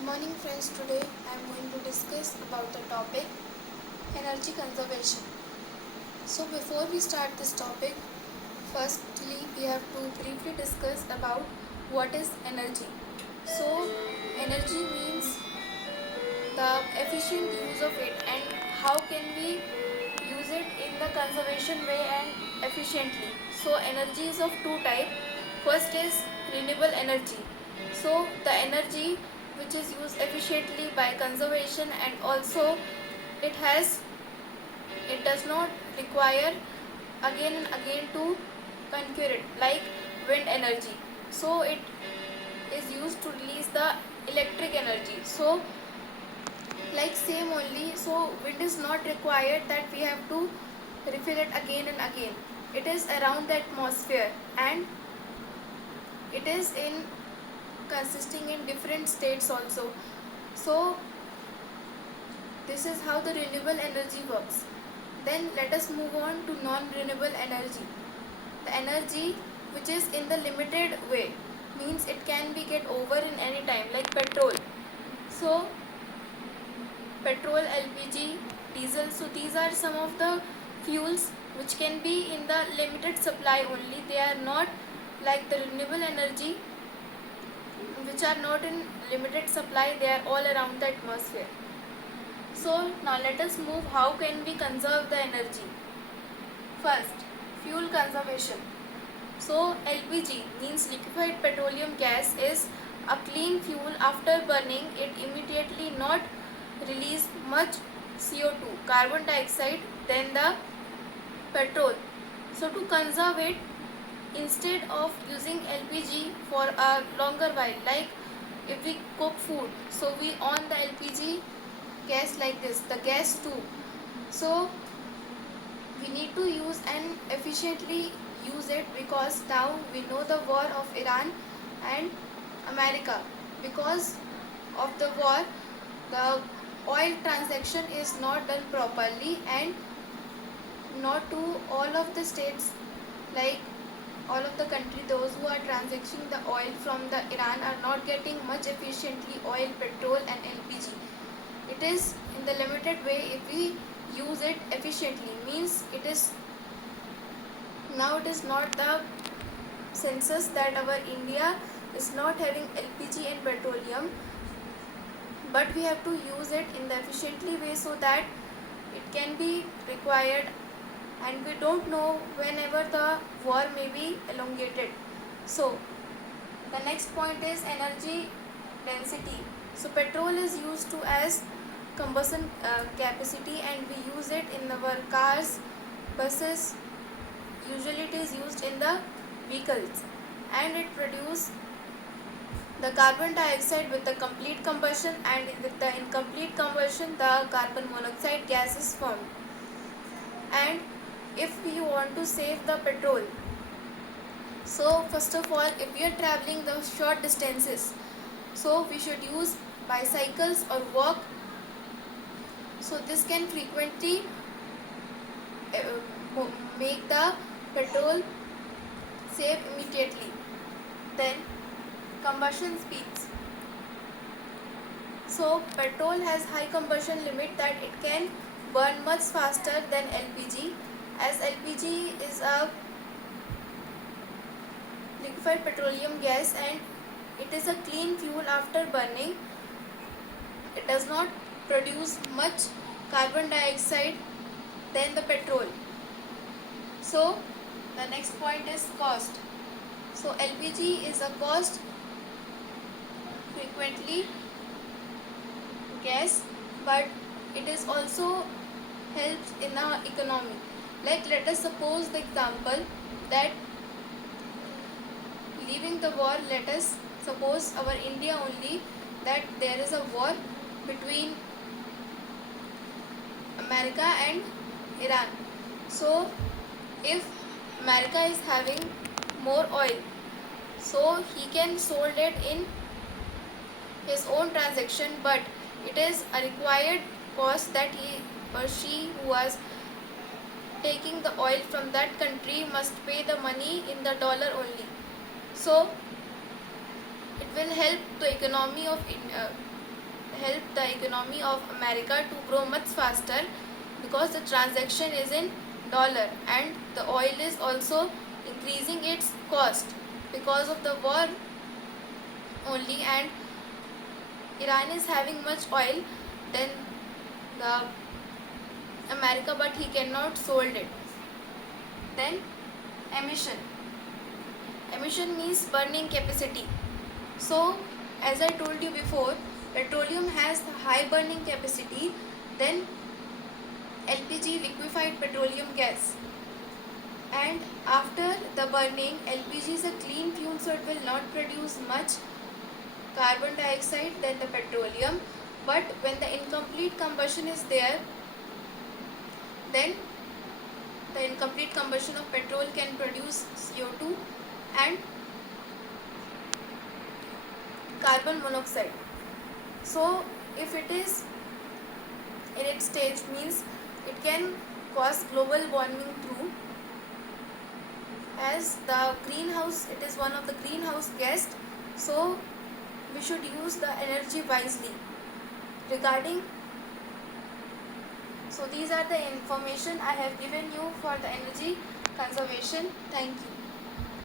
Good morning friends, today I am going to discuss about the topic energy conservation. So before we start this topic, firstly we have to briefly discuss about what is energy. So energy means the efficient use of it and how can we use it in the conservation way and efficiently. So energy is of two types. First is renewable energy. So the energy which is used efficiently by conservation, and also it has it does not require again and again to conquer it, like wind energy. So it is used to release the electric energy. So like same only, so wind is not required that we have to refill it again and again. It is around the atmosphere and it is in consisting in different states also. So this is how the renewable energy works. Then let us move on to non-renewable energy. The energy which is in the limited way, means it can be get over in any time, like petrol. So petrol, LPG, diesel, so these are some of the fuels which can be in the limited supply only. They are not like the renewable energy which are not in limited supply, they are all around the atmosphere. So now let us move how can we conserve the energy. First, fuel conservation. So LPG means liquefied petroleum gas is a clean fuel. After burning it immediately not release much CO2, carbon dioxide than the petrol. So to conserve it, instead of using LPG for a longer while, like if we cook food, so we on the LPG gas like this, the gas tube. So we need to use and efficiently use it, because now we know the war of Iran and America. Because of the war, the oil transaction is not done properly, and not to all of the states, like all of the country, those who are transacting the oil from the Iran are not getting much efficiently oil, petrol and LPG. It is in the limited way. If we use it efficiently, means it is now it is not the census that our India is not having LPG and petroleum, but we have to use it in the efficiently way so that it can be required, and we don't know whenever the war may be elongated. So the next point is energy density. So petrol is used to as combustion capacity, and we use it in our cars, buses. Usually it is used in the vehicles, and it produces the carbon dioxide with the complete combustion, and with the incomplete combustion the carbon monoxide gas is formed. And if we want to save the petrol, so first of all, if we are traveling the short distances, so we should use bicycles or walk. So this can frequently make the petrol save immediately. Then combustion speeds. So petrol has high combustion limit, that it can burn much faster than LPG, as LPG is a liquefied petroleum gas and it is a clean fuel. After burning it does not produce much carbon dioxide than the petrol. So the next point is cost. So LPG is a cost frequently gas, but it is also helps in our economy. Like let us suppose the example that leaving the war, let us suppose our India only, that there is a war between America and Iran. So if America is having more oil, so he can sold it in his own transaction, but it is a required cost that he or she who was taking the oil from that country must pay the money in the dollar only. So it will help the economy of help the economy of America to grow much faster because the transaction is in dollar, and the oil is also increasing its cost because of the war only, and Iran is having much oil than the America, but he cannot sold it. Then emission. Emission means burning capacity. So as I told you before, petroleum has the high burning capacity than LPG, liquefied petroleum gas. And after the burning, LPG is a clean fuel, so it will not produce much carbon dioxide than the petroleum. But when the incomplete combustion is there, then the incomplete combustion of petrol can produce CO2 and carbon monoxide. So if it is in its stage, means it can cause global warming too, as the greenhouse, it is one of the greenhouse gas. So we should use the energy wisely. Regarding, so these are the information I have given you for the energy conservation. Thank you.